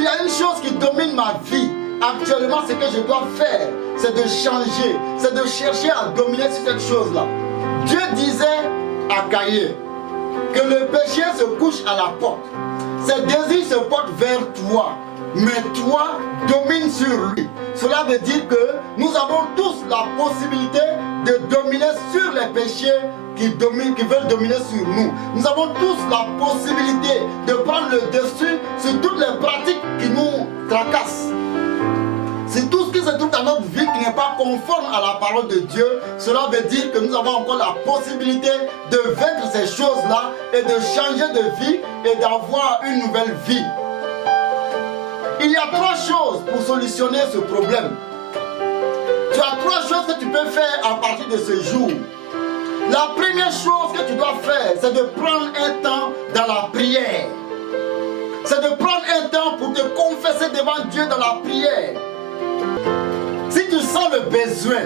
S'il y a une chose qui domine ma vie, actuellement, ce que je dois faire, c'est de changer, c'est de chercher à dominer sur cette chose-là. Dieu disait à Caïn que le péché se couche à la porte. Ses désirs se portent vers toi, mais toi domine sur lui. Cela veut dire que nous avons tous la possibilité de dominer sur les péchés qui veulent dominer sur nous. Nous avons tous la possibilité de prendre le dessus sur toutes les pratiques qui nous tracassent. C'est tout ce qui se trouve dans notre vie qui n'est pas conforme à la parole de Dieu. Cela veut dire que nous avons encore la possibilité de vaincre ces choses-là et de changer de vie et d'avoir une nouvelle vie. Il y a trois choses pour solutionner ce problème. Tu as trois choses que tu peux faire à partir de ce jour. La première chose que tu dois faire, c'est de prendre un temps dans la prière. C'est de prendre un temps pour te confesser devant Dieu dans la prière. Si tu sens le besoin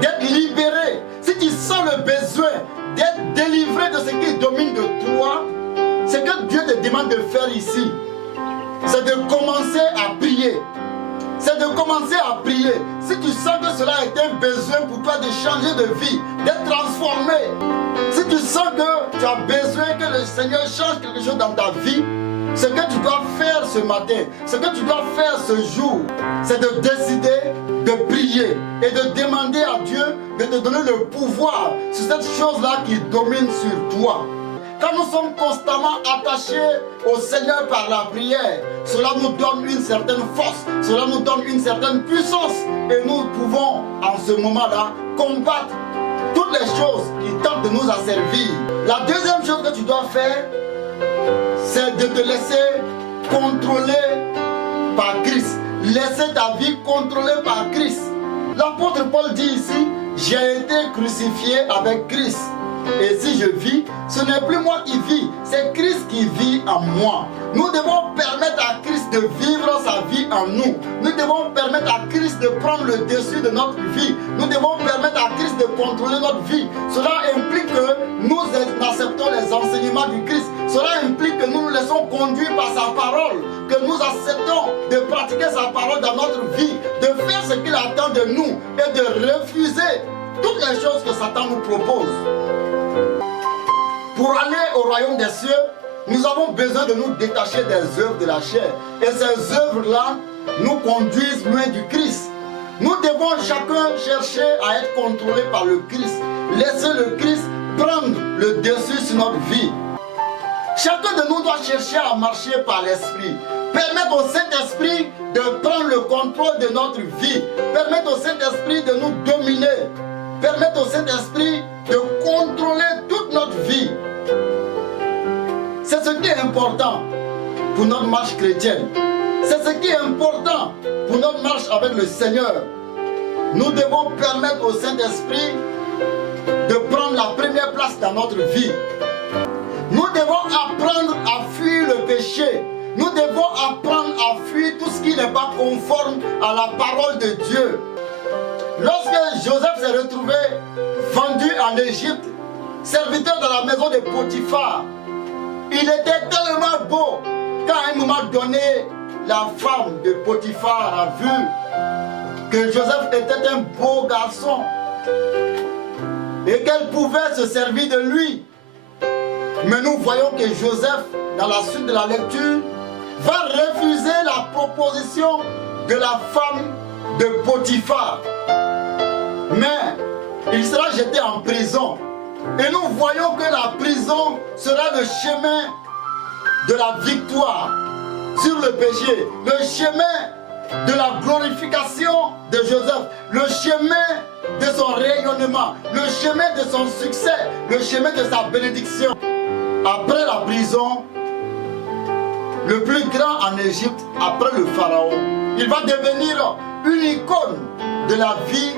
d'être libéré, si tu sens le besoin d'être délivré de ce qui domine de toi, ce que Dieu te demande de faire ici, c'est de commencer à prier. C'est de commencer à prier. Si tu sens que cela est un besoin pour toi de changer de vie, d'être transformé, si tu sens que tu as besoin que le Seigneur change quelque chose dans ta vie, ce que tu dois faire ce matin, ce que tu dois faire ce jour, c'est de décider de prier et de demander à Dieu de te donner le pouvoir sur cette chose-là qui domine sur toi. Quand nous sommes constamment attachés au Seigneur par la prière, cela nous donne une certaine force, cela nous donne une certaine puissance et nous pouvons en ce moment-là combattre toutes les choses qui tentent de nous asservir. La deuxième chose que tu dois faire, c'est de te laisser contrôler par Christ. Laisser ta vie contrôlée par Christ. L'apôtre Paul dit ici, j'ai été crucifié avec Christ. Et si je vis, ce n'est plus moi qui vis, c'est Christ qui vit en moi. Nous devons permettre à Christ de vivre sa vie en nous. Nous devons permettre à Christ de prendre le dessus de notre vie. Nous devons permettre à Christ de contrôler notre vie. Cela implique que nous acceptons les enseignements du Christ. Cela implique que nous nous laissons conduire par sa parole, que nous acceptons de pratiquer sa parole dans notre vie, de faire ce qu'il attend de nous et de refuser toutes les choses que Satan nous propose. Pour aller au royaume des cieux, nous avons besoin de nous détacher des œuvres de la chair. Et ces œuvres-là nous conduisent loin du Christ. Nous devons chacun chercher à être contrôlé par le Christ. Laisser le Christ prendre le dessus sur notre vie. Chacun de nous doit chercher à marcher par l'Esprit. Permettre au Saint-Esprit de prendre le contrôle de notre vie. Permettre au Saint-Esprit de nous dominer. Permettre au Saint-Esprit de contrôler toute notre vie. C'est ce qui est important pour notre marche chrétienne. C'est ce qui est important pour notre marche avec le Seigneur. Nous devons permettre au Saint-Esprit de prendre la première place dans notre vie. Nous devons apprendre à fuir le péché. Nous devons apprendre à fuir tout ce qui n'est pas conforme à la parole de Dieu. Lorsque Joseph s'est retrouvé vendu en Égypte, serviteur dans la maison de Potiphar, il était tellement beau qu'à un moment donné, la femme de Potiphar a vu que Joseph était un beau garçon et qu'elle pouvait se servir de lui. Mais nous voyons que Joseph, dans la suite de la lecture, va refuser la proposition de la femme de Potiphar. Mais il sera jeté en prison. Et nous voyons que la prison sera le chemin de la victoire sur le péché, le chemin de la glorification de Joseph, le chemin de son rayonnement, le chemin de son succès, le chemin de sa bénédiction. Après la prison, le plus grand en Égypte, après le pharaon, il va devenir une icône de la vie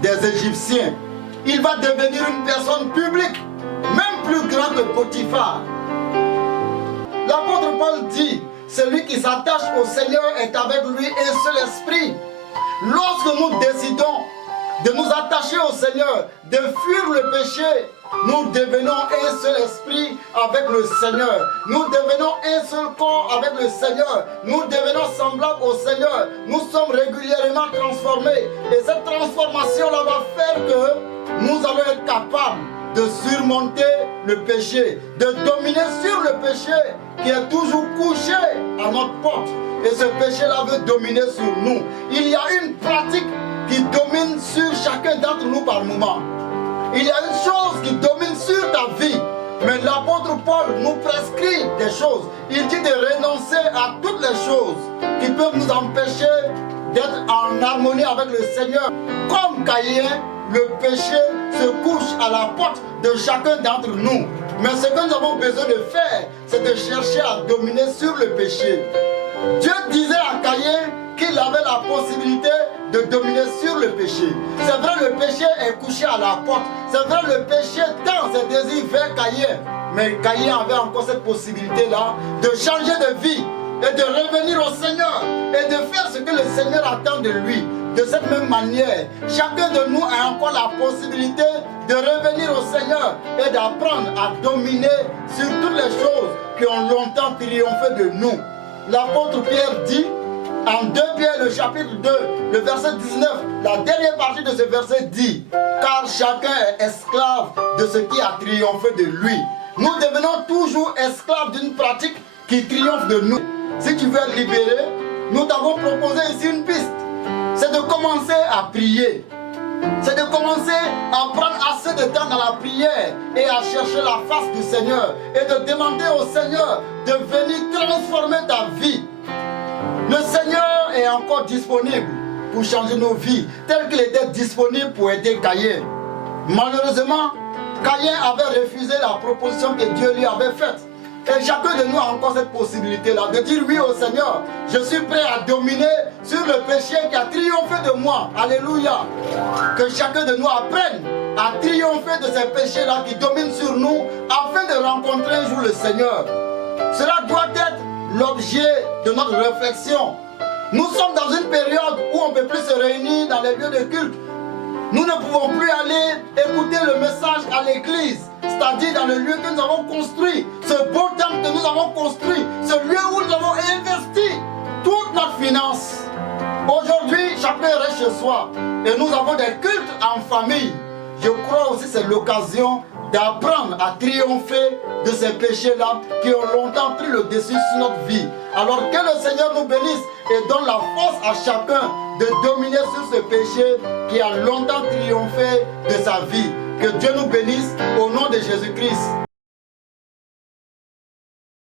des Égyptiens. Il va devenir une personne publique, même plus grande que Potiphar. L'apôtre Paul dit, celui qui s'attache au Seigneur est avec lui un seul esprit. Lorsque nous décidons de nous attacher au Seigneur, de fuir le péché, nous devenons un seul esprit avec le Seigneur. Nous devenons un seul corps avec le Seigneur. Nous devenons semblables au Seigneur. Nous sommes régulièrement transformés. Et cette transformation-là va faire que nous allons être capables de surmonter le péché, de dominer sur le péché qui est toujours couché à notre porte. Et ce péché-là veut dominer sur nous. Il y a une pratique qui domine sur chacun d'entre nous par moment. Il y a une chose qui domine sur ta vie. Mais l'apôtre Paul nous prescrit des choses. Il dit de renoncer à toutes les choses qui peuvent nous empêcher d'être en harmonie avec le Seigneur. Comme Caïn, le péché se couche à la porte de chacun d'entre nous. Mais ce que nous avons besoin de faire, c'est de chercher à dominer sur le péché. Dieu disait à Caïn qu'il avait la possibilité de dominer sur le péché. C'est vrai, le péché est couché à la porte. C'est vrai, le péché tend ses désirs vers Caïn. Mais Caïn avait encore cette possibilité-là de changer de vie et de revenir au Seigneur et de faire ce que le Seigneur attend de lui. De cette même manière, chacun de nous a encore la possibilité de revenir au Seigneur et d'apprendre à dominer sur toutes les choses qui ont longtemps triomphé de nous. L'apôtre Pierre dit, en 2 Pierre, le chapitre 2, le verset 19, la dernière partie de ce verset dit, car chacun est esclave de ce qui a triomphé de lui. Nous devenons toujours esclaves d'une pratique qui triomphe de nous. Si tu veux être libéré, nous t'avons proposé ici une piste. C'est de commencer à prier. C'est de commencer à prendre assez de temps dans la prière et à chercher la face du Seigneur et de demander au Seigneur de venir transformer ta vie. Le Seigneur est encore disponible pour changer nos vies, tel qu'il était disponible pour aider Caïn. Malheureusement, Caïn avait refusé la proposition que Dieu lui avait faite. Et chacun de nous a encore cette possibilité-là de dire oui au Seigneur. Je suis prêt à dominer sur le péché qui a triomphé de moi. Alléluia. Que chacun de nous apprenne à triompher de ces péchés-là qui dominent sur nous afin de rencontrer un jour le Seigneur. Cela doit être l'objet de notre réflexion. Nous sommes dans une période où on ne peut plus se réunir dans les lieux de culte. Nous ne pouvons plus aller écouter le message à l'église, c'est-à-dire dans le lieu que nous avons construit, ce beau temple que nous avons construit, ce lieu où nous avons investi toute notre finance. Aujourd'hui, chacun reste chez soi et nous avons des cultes en famille. Je crois aussi que c'est l'occasion d'apprendre à triompher de ces péchés-là qui ont longtemps pris le dessus sur notre vie. Alors que le Seigneur nous bénisse et donne la force à chacun de dominer sur ce péché qui a longtemps triomphé de sa vie. Que Dieu nous bénisse au nom de Jésus-Christ.